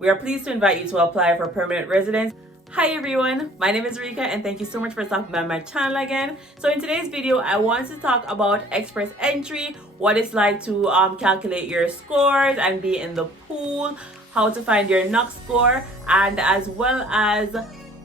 We are pleased to invite you to apply for permanent residence. Hi everyone, my name is Rika and thank you so much for stopping by my channel again. So in today's video, I want to talk about express entry, what it's like to calculate your scores and be in the pool, how to find your NOC score, and as well as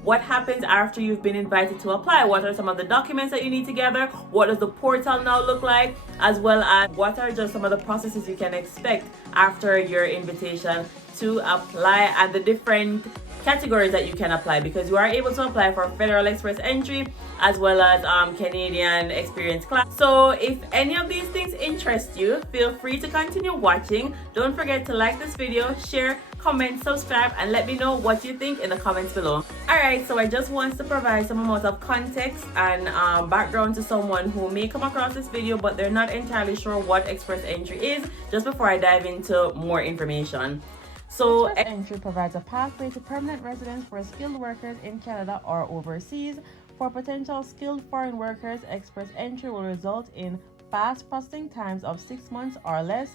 what happens after you've been invited to apply. What are some of the documents that you need to gather? What does the portal now look like? As well as what are just some of the processes you can expect after your invitation to apply and the different categories that you can apply, because you are able to apply for federal express entry as well as Canadian experience class. So if any of these things interest you, feel free to continue watching. Don't forget to like this video, share, comment, subscribe, and let me know what you think in the comments below. Alright, so I just want to provide some amount of context and background to someone who may come across this video but they're not entirely sure what express entry is, just before I dive into more information. So Express entry provides a pathway to permanent residence for skilled workers in Canada or overseas. For potential skilled foreign workers, express entry will result in fast processing times of 6 months or less.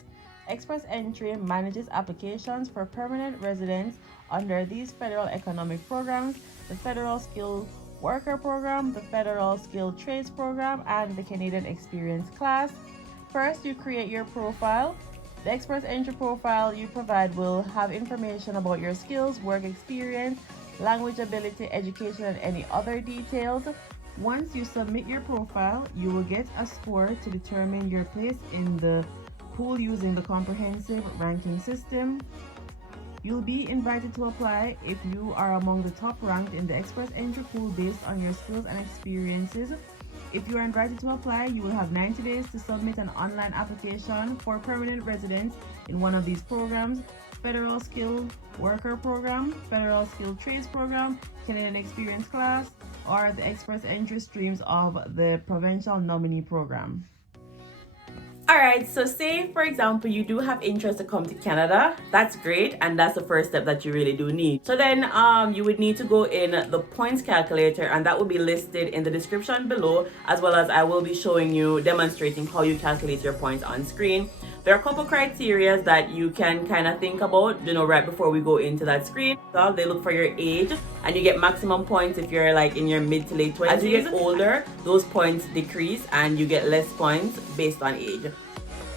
Express entry manages applications for permanent residence under these federal economic programs: the Federal Skilled Worker Program, the Federal Skilled Trades Program, and the Canadian Experience Class. First, you create your profile. The express entry profile you provide will have information about your skills, work experience, language ability, education, and any other details. Once you submit your profile, you will get a score to determine your place in the pool using the comprehensive ranking system. You'll be invited to apply if you are among the top ranked in the express entry pool based on your skills and experiences. If you are invited to apply, you will have 90 days to submit an online application for permanent residence in one of these programs: Federal Skilled Worker Program, Federal Skilled Trades Program, Canadian Experience Class, or the express entry streams of the Provincial Nominee Program. alright, so say for example you do have interest to come to Canada. That's great, and that's the first step that you really do need. So then you would need to go in the points calculator, and that will be listed in the description below, as well as I will be showing you, demonstrating how you calculate your points on screen. There are a couple criteria that you can kind of think about, right before we go into that screen. So they look for your age, and you get maximum points if you're like in your mid to late 20s. As you get older, those points decrease and you get less points based on age.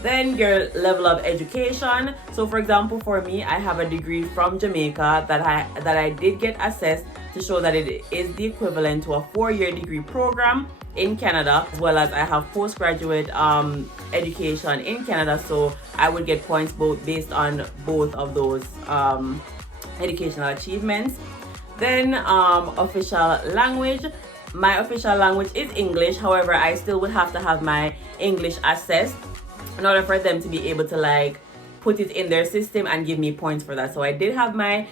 Then your level of education. So for example, for me, I have a degree from Jamaica that I did get assessed to show that it is the equivalent to a 4-year degree program in Canada, as well as I have postgraduate education in Canada, so I would get points based on both of those educational achievements. Then official language. My official language is English, however I still would have to have my English assessed in order for them to be able to like put it in their system and give me points for that. So I did have my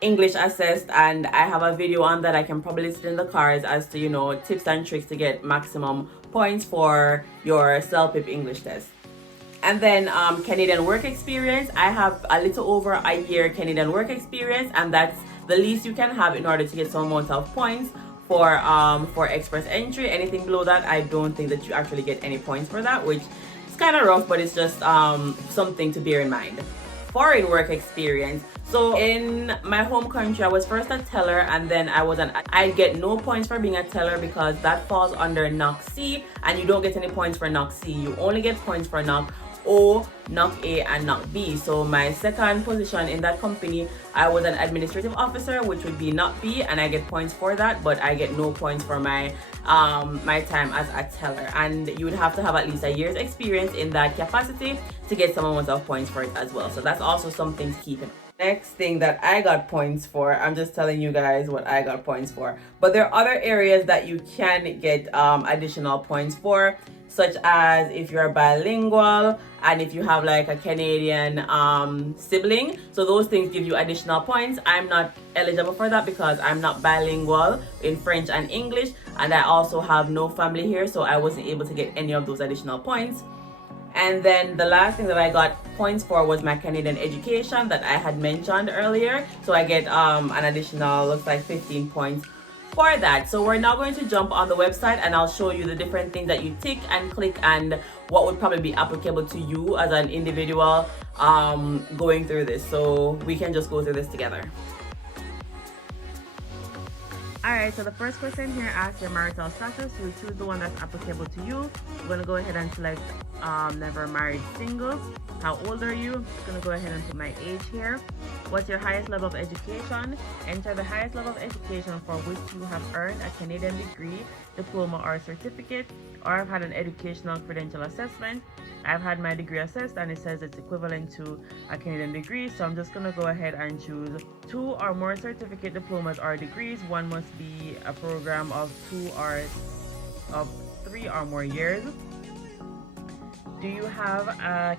English assessed, and I have a video on that. I can probably list it in the cards as to tips and tricks to get maximum points for your CELPIP English test. And then Canadian work experience. I have a little over a year Canadian work experience, and that's the least you can have in order to get some amount of points for express entry. Anything below that, I don't think that you actually get any points for that, which is kind of rough, but it's just something to bear in mind. Foreign work experience. So in my home country, I was first a teller, and then I get no points for being a teller because that falls under NOC C, and you don't get any points for NOC C. You only get points for NOC O, NOC A, and NOC B. So my second position in that company, I was an administrative officer, which would be NOC B, and I get points for that, but I get no points for my my time as a teller. And you would have to have at least a year's experience in that capacity to get some amount of points for it as well. So that's also something to keep in mind. Next thing that I got points for, I'm just telling you guys what I got points for, but there are other areas that you can get additional points for, such as if you're bilingual and if you have like a Canadian sibling. So those things give you additional points. I'm not eligible for that because I'm not bilingual in French and English, and I also have no family here, so I wasn't able to get any of those additional points. And then the last thing that I got points for was my Canadian education that I had mentioned earlier. So I get an additional, looks like 15 points for that. So we're now going to jump on the website and I'll show you the different things that you tick and click and what would probably be applicable to you as an individual going through this. So we can just go through this together. Alright, so the first question here asks your marital status. You choose the one that's applicable to you. I'm going to go ahead and select never married, single. How old are you? I'm just going to go ahead and put my age here. What's your highest level of education? Enter the highest level of education for which you have earned a Canadian degree, diploma or certificate, or have had an educational credential assessment. I've had my degree assessed and it says it's equivalent to a Canadian degree, so I'm just going to go ahead and choose 2 or more certificate, diplomas or degrees. One must be a program of 3 or more years. Do you have a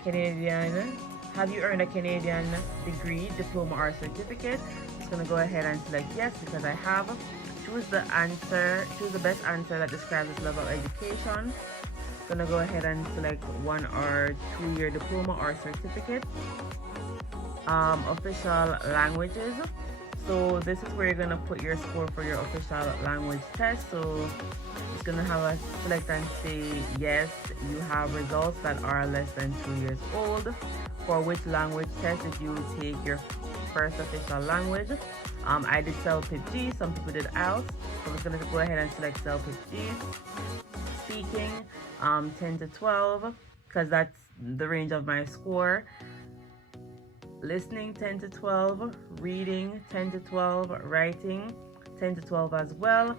have you earned a Canadian degree, diploma or certificate? I'm just going to go ahead and select yes because I have. Choose the best answer that describes this level of education. Gonna go ahead and select 1 or 2 year diploma or certificate. Official languages. So this is where you're gonna put your score for your official language test. So it's gonna have a select and say yes, you have results that are less than 2 years old. For which language test did you take your first official language? I did CELPIP-G, some people did IELTS. So I'm just gonna go ahead and select CELPIP-G. Speaking 10 to 12 because that's the range of my score. Listening 10 to 12, reading 10 to 12, writing 10 to 12 as well.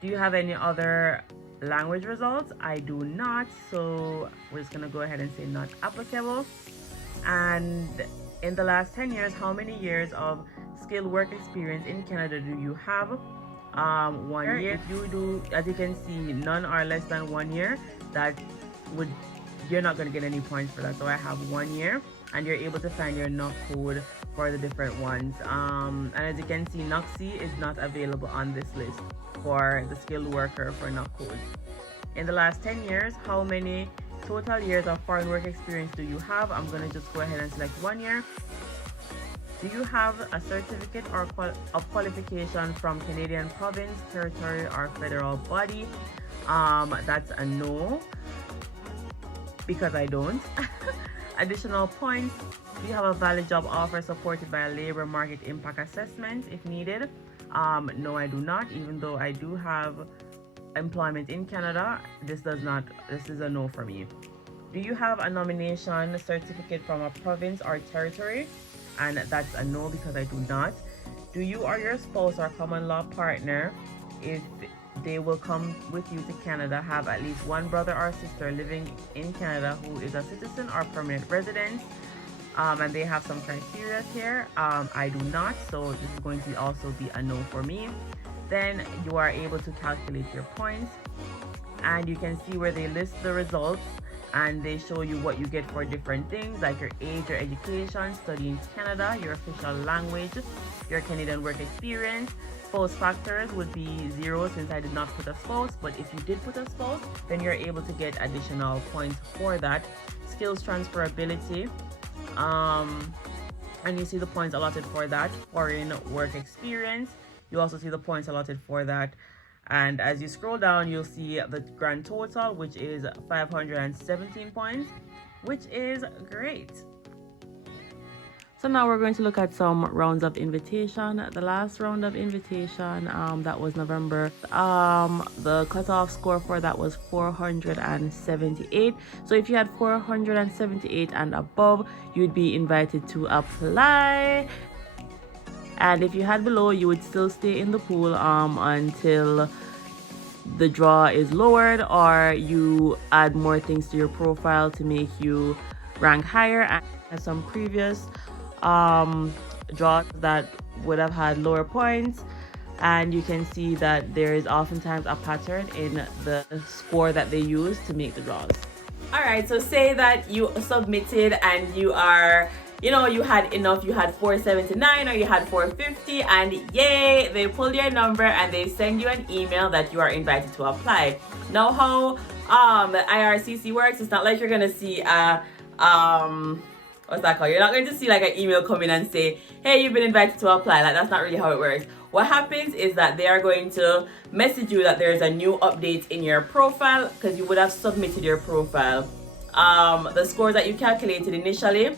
Do you have any other language results? I do not, so we're just gonna go ahead and say not applicable. And in the last 10 years, how many years of skilled work experience in Canada do you have? 1 year. If you do, as you can see, none or less than 1 year, you're not going to get any points for that. So I have 1 year, and you're able to find your NOC code for the different ones. And as you can see, NOC-C is not available on this list for the skilled worker for NOC code. In the last 10 years, how many total years of foreign work experience do you have? I'm going to just go ahead and select 1 year. Do you have a certificate or of qualification from Canadian province, territory, or federal body? That's a no, because I don't. Additional points. Do you have a valid job offer supported by a labor market impact assessment if needed? No, I do not, even though I do have employment in Canada. This is a no for me. Do you have a nomination certificate from a province or territory? And that's a no because I do not. Do you or your spouse or common law partner, if they will come with you to Canada, have at least one brother or sister living in Canada who is a citizen or permanent resident? And they have some criteria here. I do not, so this is going to also be a no for me. Then you are able to calculate your points, and you can see where they list the results and they show you what you get for different things like your age, your education, study in Canada, your official language, your Canadian work experience. Spouse factors would be 0 since I did not put a spouse, but if you did put a spouse, then you're able to get additional points for that. Skills transferability, and you see the points allotted for that. Foreign work experience, you also see the points allotted for that. And as you scroll down, you'll see the grand total, which is 517 points, which is great. So now we're going to look at some rounds of invitation. The last round of invitation, that was November. The cutoff score for that was 478. So if you had 478 and above, you'd be invited to apply. And if you had below, you would still stay in the pool until the draw is lowered or you add more things to your profile to make you rank higher. And some previous draws that would have had lower points, and you can see that there is oftentimes a pattern in the score that they use to make the draws. All right, so say that you submitted and you are, you had enough, you had 479 or you had 450, and yay, they pulled your number and they send you an email that you are invited to apply. Now how the IRCC works, it's not like you're gonna see what's that called? You're not going to see like an email come in and say, hey, you've been invited to apply. Like, that's not really how it works. what happens is that they are going to message you that there is a new update in your profile because you would have submitted your profile. The scores that you calculated initially,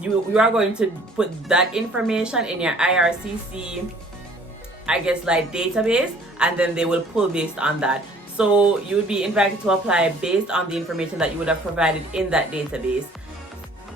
you are going to put that information in your IRCC, I guess, like database, and then they will pull based on that. So you would be invited to apply based on the information that you would have provided in that database.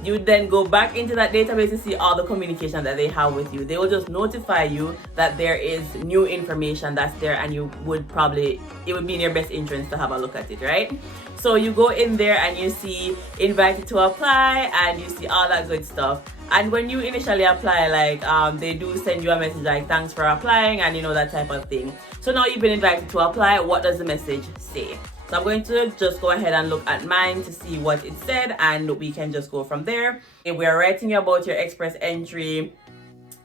You would then go back into that database to see all the communication that they have with you. They will just notify you that there is new information that's there, and you would probably, it would be in your best interest to have a look at it, right? So you go in there and you see invited to apply, and you see all that good stuff. And when you initially apply, like they do send you a message like thanks for applying, and you know, that type of thing. So now you've been invited to apply. What does the message say? So I'm going to just go ahead and look at mine to see what it said, and we can just go from there. If we are writing about your express entry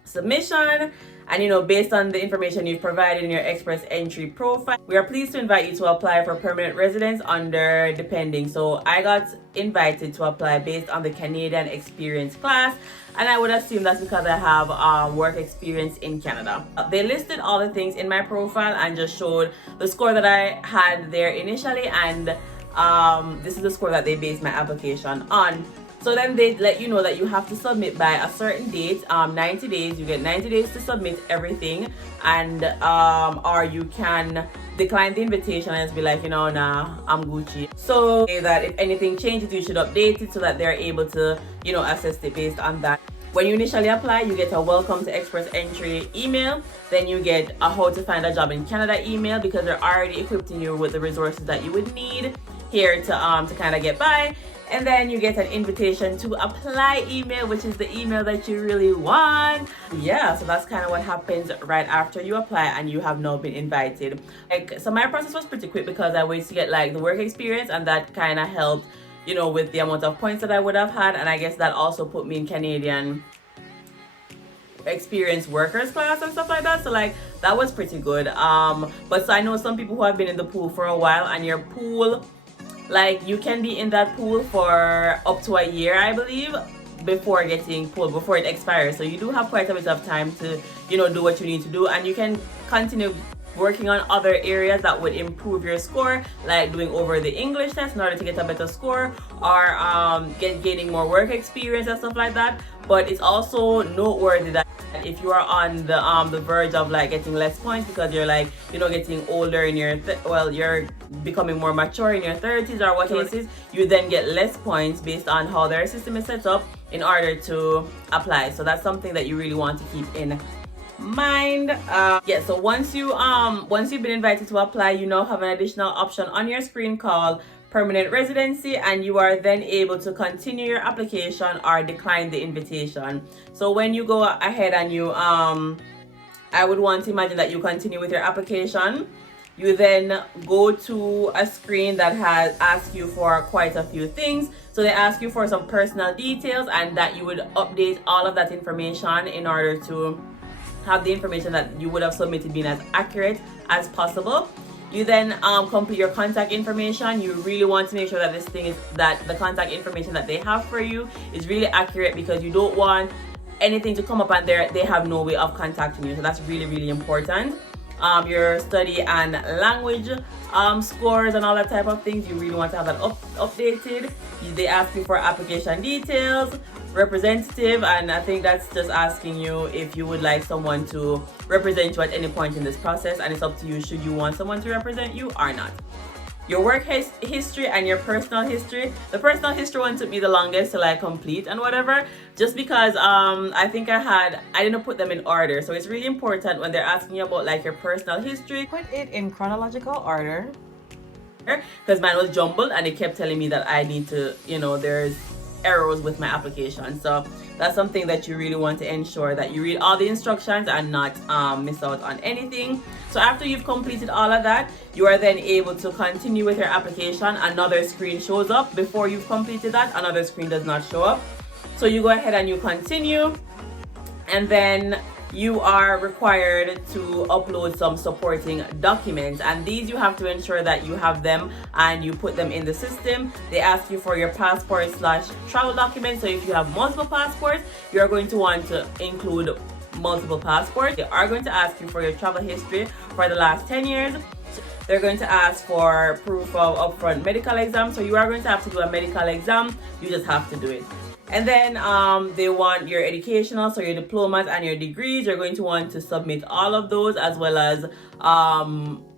submission, and you know, based on the information you've provided in your express entry profile, we are pleased to invite you to apply for permanent residence under depending. So I got invited to apply based on the Canadian experience class, and I would assume that's because I have work experience in Canada. They listed all the things in my profile and just showed the score that I had there initially, and this is the score that they based my application on. So then they let you know that you have to submit by a certain date, 90 days. You get 90 days to submit everything, and or you can decline the invitation and just be like, you know, nah, I'm Gucci. So that if anything changes, you should update it so that they're able to, you know, assess it based on that. When you initially apply, you get a welcome to express entry email. Then you get a how to find a job in Canada email, because they're already equipping you with the resources that you would need here to kind of get by. And then you get an invitation to apply email, which is the email that you really want. Yeah, so that's kind of what happens right after you apply and you have now been invited. So my process was pretty quick because I waited to get like the work experience, and that kind of helped, you know, with the amount of points that I would have had. And I guess that also put me in Canadian experienced workers class and stuff like that. So like that was pretty good. But so I know some people who have been in the pool for a while, and your pool, like you can be in that pool for up to a year, I believe, before getting pulled, before it expires. So you do have quite a bit of time to, you know, do what you need to do, and you can continue working on other areas that would improve your score, like doing over the English test in order to get a better score, or gaining more work experience and stuff like that. But it's also noteworthy that if you are on the verge of like getting less points because you're like, you know, getting older in your you're becoming more mature in your 30s or whatever it is, you then get less points based on how their system is set up in order to apply. So that's something that you really want to keep in mind. Yeah, so once you've been invited to apply, you now have an additional option on your screen called permanent residency, and you are then able to continue your application or decline the invitation. So when you go ahead and you I would want to imagine that you continue with your application, you then go to a screen that has asked you for quite a few things. So they ask you for some personal details, and that you would update all of that information in order to have the information that you would have submitted being as accurate as possible. You then complete your contact information. You really want to make sure that that the contact information that they have for you is really accurate, because you don't want anything to come up and they have no way of contacting you. So that's really, really important. Your study and language scores and all that type of things, you really want to have that updated. They ask you for application details, representative, and I think that's just asking you if you would like someone to represent you at any point in this process, and it's up to you should you want someone to represent you or not. Your work history and your personal history. The personal history one took me the longest to like complete and whatever, just because I think I didn't put them in order. So it's really important when they're asking you about like your personal history, put it in chronological order, because mine was jumbled and it kept telling me that I need to, you know, there's errors with my application. So that's something that you really want to ensure that you read all the instructions and not miss out on anything. So after you've completed all of that, you are then able to continue with your application. Another screen shows up. Before you've completed that, another screen does not show up. So you go ahead and you continue, and then you are required to upload some supporting documents, and these you have to ensure that you have them and you put them in the system. They ask you for your passport / travel documents. So if you have multiple passports, you're going to want to include multiple passports. They are going to ask you for your travel history for the last 10 years. They're going to ask for proof of upfront medical exam. So you are going to have to do a medical exam. You just have to do it. And then they want your educational, so your diplomas and your degrees. You're going to want to submit all of those, as well as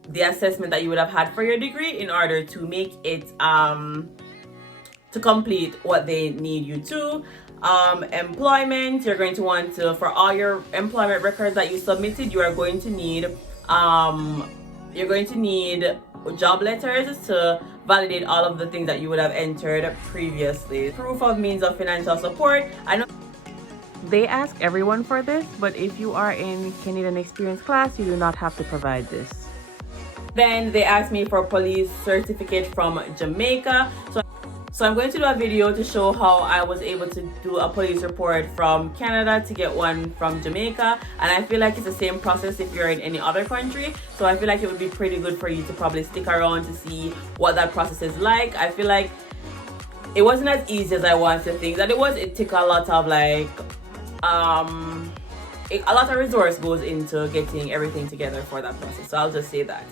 the assessment that you would have had for your degree, in order to make it to complete what they need you to. Employment, you're going to want to, for all your employment records that you submitted, you are going to need job letters to validate all of the things that you would have entered previously. Proof of means of financial support. I know They ask everyone for this, but if you are in Canadian Experience class, you do not have to provide this. Then they asked me for police certificate from Jamaica. So I'm going to do a video to show how I was able to do a police report from Canada to get one from Jamaica. And I feel like it's the same process if you're in any other country. So I feel like it would be pretty good for you to probably stick around to see what that process is like. I feel like it wasn't as easy as I wanted to think that it was. It took a lot of a lot of resource goes into getting everything together for that process. So I'll just say that.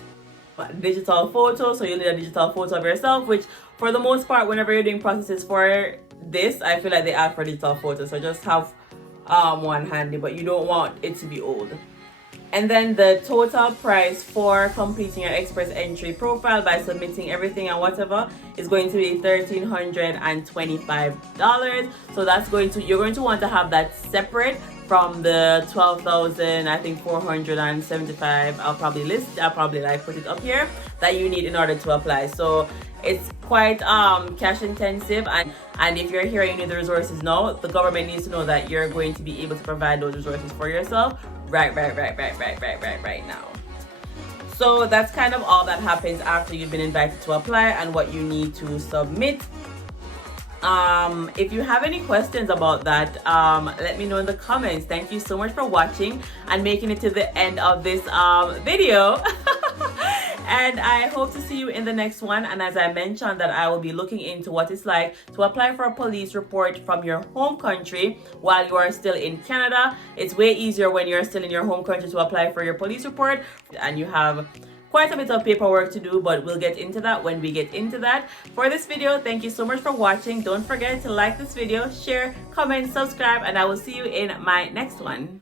But digital photo, so you need a digital photo of yourself, which for the most part, whenever you're doing processes for this, I feel like they ask for digital photos. So just have one handy, but you don't want it to be old. And then the total price for completing your express entry profile by submitting everything and whatever is going to be $1,325. So that's you're going to want to have that separate from the 12,000, I think 475. I'll probably put it up here, that you need in order to apply. So it's quite cash intensive, and if you're here and you need the resources now, the government needs to know that you're going to be able to provide those resources for yourself right now. So that's kind of all that happens after you've been invited to apply and what you need to submit. If you have any questions about that, let me know in the comments. Thank you so much for watching and making it to the end of this video. And I hope to see you in the next one. And as I mentioned, that I will be looking into what it's like to apply for a police report from your home country while you are still in Canada. It's way easier when you're still in your home country to apply for your police report, and you have quite a bit of paperwork to do, but we'll get into that when we get into that. For this video, thank you so much for watching. Don't forget to like this video, share, comment, subscribe, and I will see you in my next one.